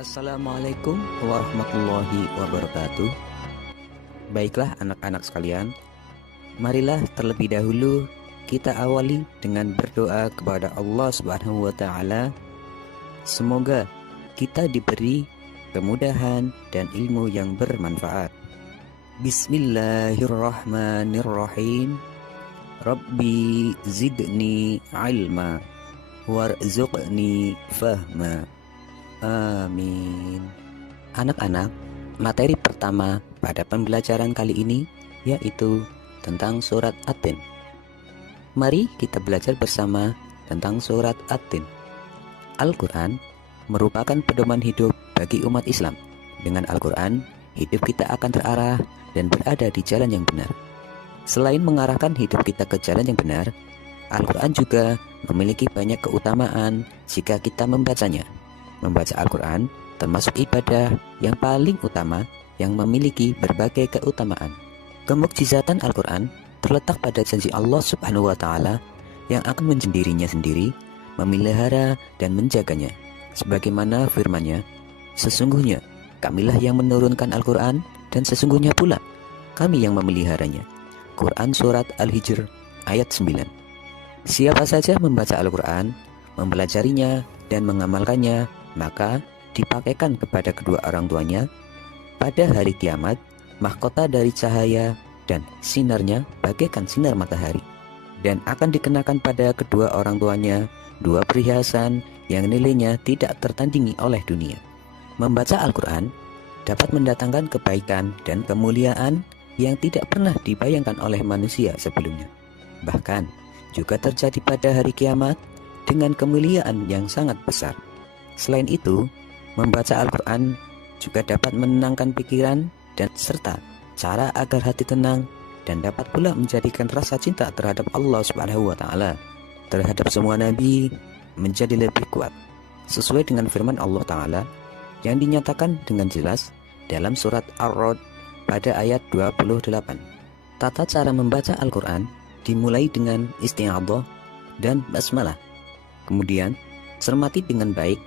Assalamualaikum warahmatullahi wabarakatuh. Baiklah anak-anak sekalian, marilah terlebih dahulu kita awali dengan berdoa kepada Allah Subhanahu wa taala. Semoga kita diberi kemudahan dan ilmu yang bermanfaat. Bismillahirrahmanirrahim. Rabbi zidni ilma warzuqni fahma. Amin. Anak-anak, materi pertama pada pembelajaran kali ini yaitu tentang surat At-Tin. Mari kita belajar bersama tentang surat At-Tin. Al-Quran merupakan pedoman hidup bagi umat Islam. Dengan Al-Quran, hidup kita akan terarah dan berada di jalan yang benar. Selain mengarahkan hidup kita ke jalan yang benar, Al-Quran juga memiliki banyak keutamaan jika kita membacanya. Membaca Al-Quran termasuk ibadah yang paling utama yang memiliki berbagai keutamaan. Kemukjizatan Al-Quran terletak pada janji Allah Subhanahu wa taala yang akan menjendirinya sendiri, memelihara dan menjaganya. Sebagaimana firman-Nya, sesungguhnya Kamilah yang menurunkan Al-Quran dan sesungguhnya pula Kami yang memeliharanya. Quran Surat Al-Hijr ayat 9. Siapa saja membaca Al-Quran, mempelajarinya dan mengamalkannya, maka dipakaikan kepada kedua orang tuanya pada hari kiamat mahkota dari cahaya dan sinarnya bagaikan sinar matahari, dan akan dikenakan pada kedua orang tuanya dua perhiasan yang nilainya tidak tertandingi oleh dunia. Membaca Al-Quran dapat mendatangkan kebaikan dan kemuliaan yang tidak pernah dibayangkan oleh manusia sebelumnya. Bahkan juga terjadi pada hari kiamat dengan kemuliaan yang sangat besar. Selain itu, membaca Al-Quran juga dapat menenangkan pikiran dan serta cara agar hati tenang, dan dapat pula menjadikan rasa cinta terhadap Allah Subhanahu wa taala terhadap semua nabi menjadi lebih kuat, sesuai dengan firman Allah taala yang dinyatakan dengan jelas dalam surat Ar-Ra'd pada ayat 28. Tata cara membaca Al-Quran dimulai dengan isti'adhah dan basmalah. Kemudian cermati dengan baik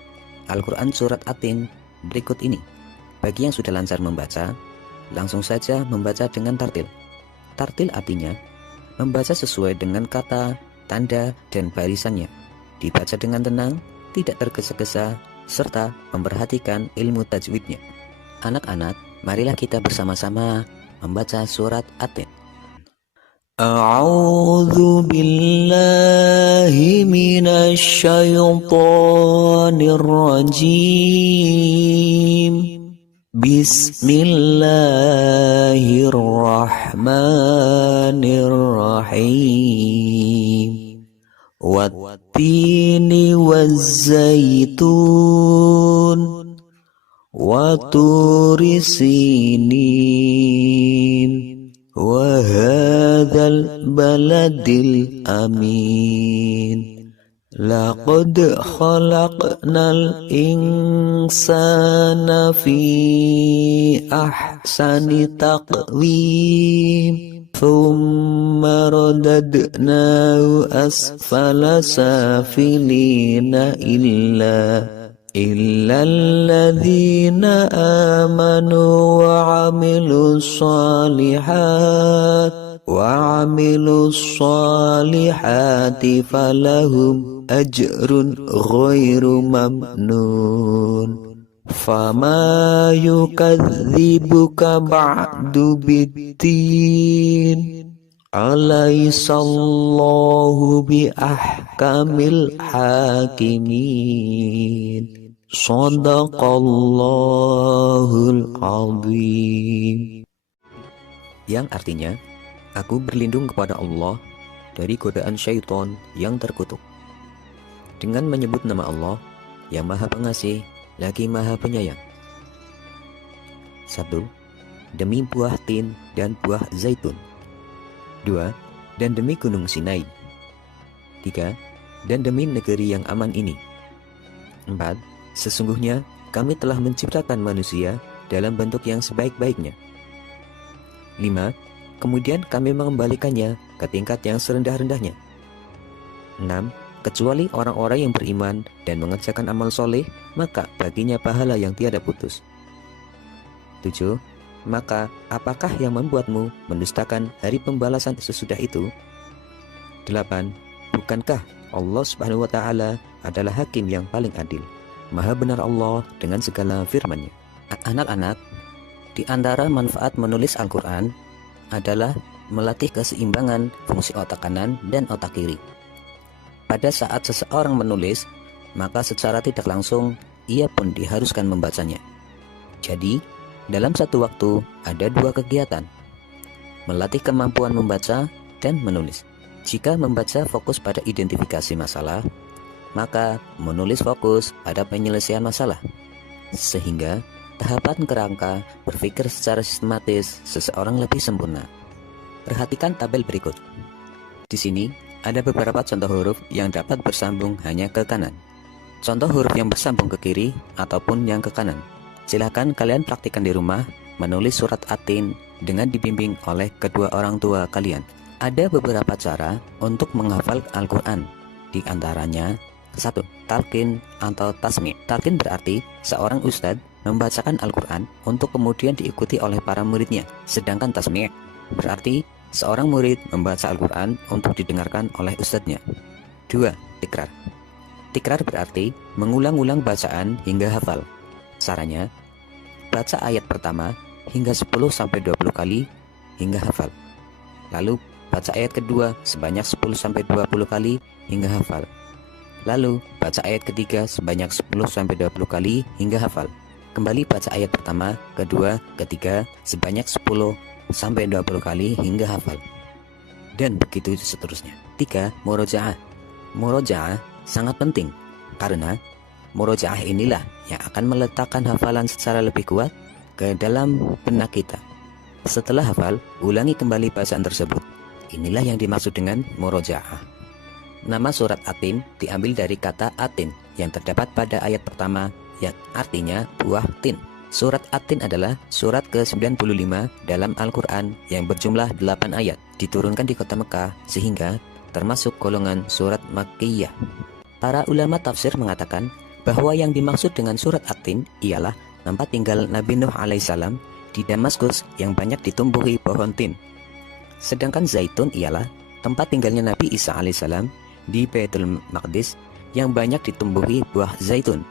Al-Quran Surat At-Tin berikut ini. Bagi yang sudah lancar membaca, langsung saja membaca dengan tartil. Tartil artinya membaca sesuai dengan kata, tanda, dan barisannya. Dibaca dengan tenang, tidak tergesa-gesa, serta memperhatikan ilmu tajwidnya. Anak-anak, marilah kita bersama-sama membaca surat At-Tin. A'udzu billahi minasy syaithanir rajim. Bismillahirrahmanirrahim. Wattini wazzaitun wa turi sinin wa hadzal baladil amin. Laqad khalaqnal insana fi ahsani taqwim. Thumma radadnahu asfala safilina illa alladhina amanu wa amilus salihati falahum ajrun ghairu mamnun. Fama yukadzibuka ba'du biddin. Alaisallahu bi ahkamil hakimin. Shadaqallahul azim. Yang artinya, aku berlindung kepada Allah dari godaan syaitan yang terkutuk, dengan menyebut nama Allah yang Maha Pengasih lagi Maha Penyayang. 1. Demi buah tin dan buah zaitun. 2. Dan demi gunung Sinai. 3. Dan demi negeri yang aman ini. 4. Sesungguhnya kami telah menciptakan manusia dalam bentuk yang sebaik-baiknya. 5. Kemudian kami mengembalikannya ke tingkat yang serendah-rendahnya. 6. kecuali orang-orang yang beriman dan mengerjakan amal soleh, maka baginya pahala yang tiada putus. 7. Maka apakah yang membuatmu mendustakan hari pembalasan sesudah itu? 8. Bukankah Allah Subhanahu wa Ta'ala adalah hakim yang paling adil? Maha benar Allah dengan segala firman-Nya. Anak-anak, di antara manfaat menulis Al-Quran adalah melatih keseimbangan fungsi otak kanan dan otak kiri. Pada saat seseorang menulis, maka secara tidak langsung ia pun diharuskan membacanya. Jadi, dalam satu waktu ada dua kegiatan, melatih kemampuan membaca dan menulis. Jika membaca fokus pada identifikasi masalah, maka menulis fokus pada penyelesaian masalah. Sehingga tahapan kerangka berpikir secara sistematis seseorang lebih sempurna. Perhatikan tabel berikut. Di sini ada beberapa contoh huruf yang dapat bersambung hanya ke kanan. Contoh huruf yang bersambung ke kiri ataupun yang ke kanan. Silahkan kalian praktikkan di rumah menulis surat At-Tin dengan dibimbing oleh kedua orang tua kalian. Ada beberapa cara untuk menghafal Al-Quran. Di antaranya 1. Talqin atau tasmi'. Talqin berarti seorang ustadz membacakan Al-Quran untuk kemudian diikuti oleh para muridnya. Sedangkan tasmi' berarti seorang murid membaca Al-Quran untuk didengarkan oleh ustadznya. 2. Tikrar. Tikrar berarti mengulang-ulang bacaan hingga hafal. Caranya, baca ayat pertama hingga 10-20 kali hingga hafal. Lalu baca ayat kedua sebanyak 10-20 kali hingga hafal. Lalu baca ayat ketiga sebanyak 10-20 kali hingga hafal. Kembali baca ayat pertama, kedua, ketiga sebanyak 10-20 kali hingga hafal. Dan begitu seterusnya. 3. Murojaah. Murojaah sangat penting karena murojaah inilah yang akan meletakkan hafalan secara lebih kuat ke dalam benak kita. Setelah hafal, ulangi kembali bacaan tersebut. Inilah yang dimaksud dengan murojaah. Nama surat At-Tin diambil dari kata atin yang terdapat pada ayat pertama yang artinya buah tin. Surat At-Tin adalah surat ke-95 dalam Al-Quran yang berjumlah 8 ayat, diturunkan di kota Mekah sehingga termasuk golongan surat Makkiyah. Para ulama tafsir mengatakan bahwa yang dimaksud dengan surat At-Tin ialah tempat tinggal Nabi Nuh alaihissalam di Damaskus yang banyak ditumbuhi pohon tin. Sedangkan Zaitun ialah tempat tinggalnya Nabi Isa alaihissalam di Baitul Maqdis yang banyak ditumbuhi buah zaitun.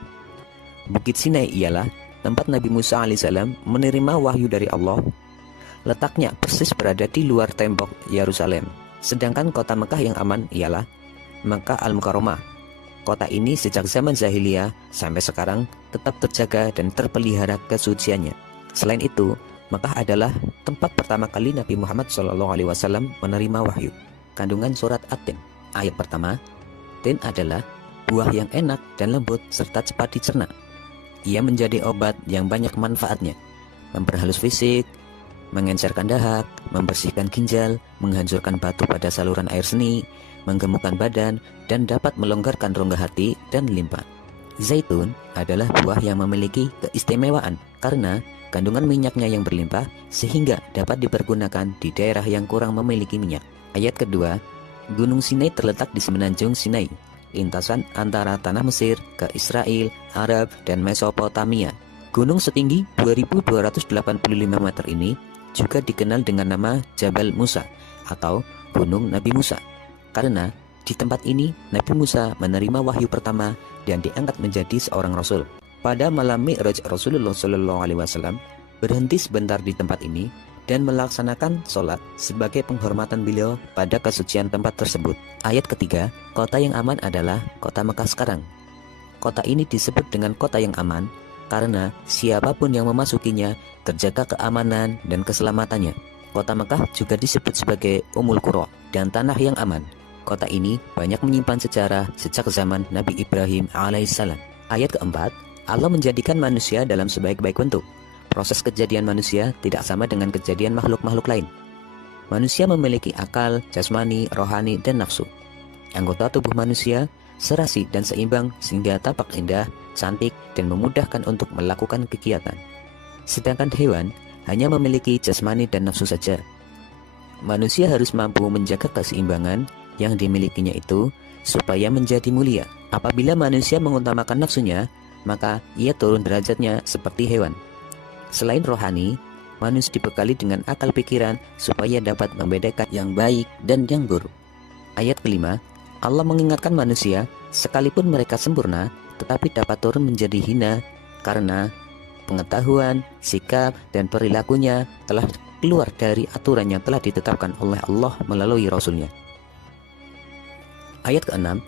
Bukit Sinai ialah tempat Nabi Musa alaihissalam menerima wahyu dari Allah. Letaknya persis berada di luar tembok Yerusalem. Sedangkan kota Mekah yang aman ialah Makkah Al-Mukarramah. Kota ini sejak zaman Jahiliyah sampai sekarang tetap terjaga dan terpelihara kesuciannya. Selain itu, Makkah adalah tempat pertama kali Nabi Muhammad SAW menerima wahyu. Kandungan surat At-Tin. Ayat pertama, tin adalah buah yang enak dan lembut serta cepat dicerna. Ia menjadi obat yang banyak manfaatnya, memperhalus fisik, mengencerkan dahak, membersihkan ginjal, menghancurkan batu pada saluran air seni, menggemukkan badan, dan dapat melonggarkan rongga hati dan limpa. Zaitun adalah buah yang memiliki keistimewaan karena kandungan minyaknya yang berlimpah sehingga dapat dipergunakan di daerah yang kurang memiliki minyak. Ayat kedua, Gunung Sinai terletak di semenanjung Sinai, lintasan antara tanah Mesir ke Israel, Arab, dan Mesopotamia. Gunung setinggi 2285 meter ini juga dikenal dengan nama Jabal Musa atau Gunung Nabi Musa. Karena di tempat ini Nabi Musa menerima wahyu pertama dan diangkat menjadi seorang rasul. Pada malam Mi'raj Rasulullah SAW berhenti sebentar di tempat ini dan melaksanakan sholat sebagai penghormatan beliau pada kesucian tempat tersebut. Ayat ketiga, kota yang aman adalah kota Mekah sekarang. Kota ini disebut dengan kota yang aman karena siapapun yang memasukinya terjaga keamanan dan keselamatannya. Kota Mekah juga disebut sebagai Ummul Qura dan tanah yang aman. Kota ini banyak menyimpan sejarah sejak zaman Nabi Ibrahim alaihissalam. Ayat keempat, Allah menjadikan manusia dalam sebaik-baik bentuk. Proses kejadian manusia tidak sama dengan kejadian makhluk-makhluk lain. Manusia memiliki akal, jasmani, rohani, dan nafsu. Anggota tubuh manusia serasi dan seimbang sehingga tampak indah, cantik, dan memudahkan untuk melakukan kegiatan. Sedangkan hewan hanya memiliki jasmani dan nafsu saja. Manusia harus mampu menjaga keseimbangan yang dimilikinya itu supaya menjadi mulia. Apabila manusia mengutamakan nafsunya, maka ia turun derajatnya seperti hewan. Selain rohani, manusia dibekali dengan akal pikiran supaya dapat membedakan yang baik dan yang buruk. Ayat kelima, Allah mengingatkan manusia, sekalipun mereka sempurna, tetapi dapat turun menjadi hina karena pengetahuan, sikap, dan perilakunya telah keluar dari aturan yang telah ditetapkan oleh Allah melalui Rasul-Nya. Ayat ke-6,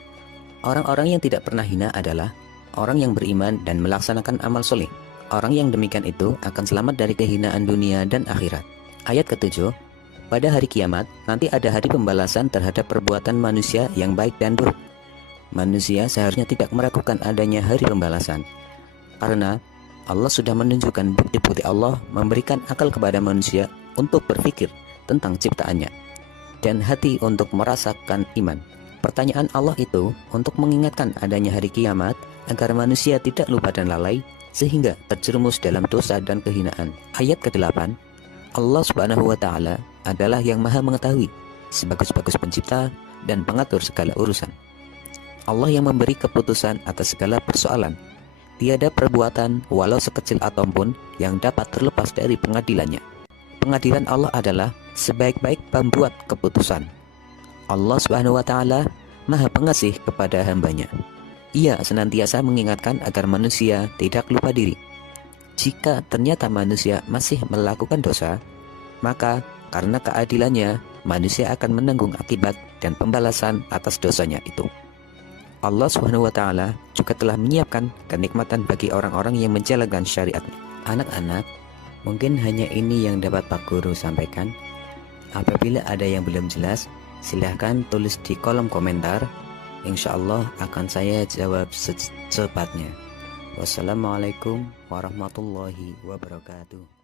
orang-orang yang tidak pernah hina adalah orang yang beriman dan melaksanakan amal soleh. Orang yang demikian itu akan selamat dari kehinaan dunia dan akhirat. Ayat ke-7, pada hari kiamat nanti ada hari pembalasan terhadap perbuatan manusia yang baik dan buruk. Manusia seharusnya tidak meragukan adanya hari pembalasan, karena Allah sudah menunjukkan bukti-bukti Allah memberikan akal kepada manusia untuk berpikir tentang ciptaannya dan hati untuk merasakan iman. Pertanyaan Allah itu untuk mengingatkan adanya hari kiamat agar manusia tidak lupa dan lalai sehingga terjerumus dalam dosa dan kehinaan. Ayat ke-8, Allah Subhanahu wa Ta'ala adalah yang Maha Mengetahui, sebagus-bagus pencipta dan pengatur segala urusan. Allah yang memberi keputusan atas segala persoalan. Tiada perbuatan walau sekecil atom pun yang dapat terlepas dari pengadilannya. Pengadilan Allah adalah sebaik-baik pembuat keputusan. Allah Subhanahu wa Ta'ala Maha Pengasih kepada hambanya. Ia senantiasa mengingatkan agar manusia tidak lupa diri. Jika ternyata manusia masih melakukan dosa, maka karena keadilannya manusia akan menanggung akibat dan pembalasan atas dosanya itu. Allah Subhanahu wa Ta'ala juga telah menyiapkan kenikmatan bagi orang-orang yang menjalankan syariat. Anak-anak, mungkin hanya ini yang dapat Pak Guru sampaikan. Apabila ada yang belum jelas, silahkan tulis di kolom komentar. Insya Allah akan saya jawab secepatnya. Wassalamualaikum warahmatullahi wabarakatuh.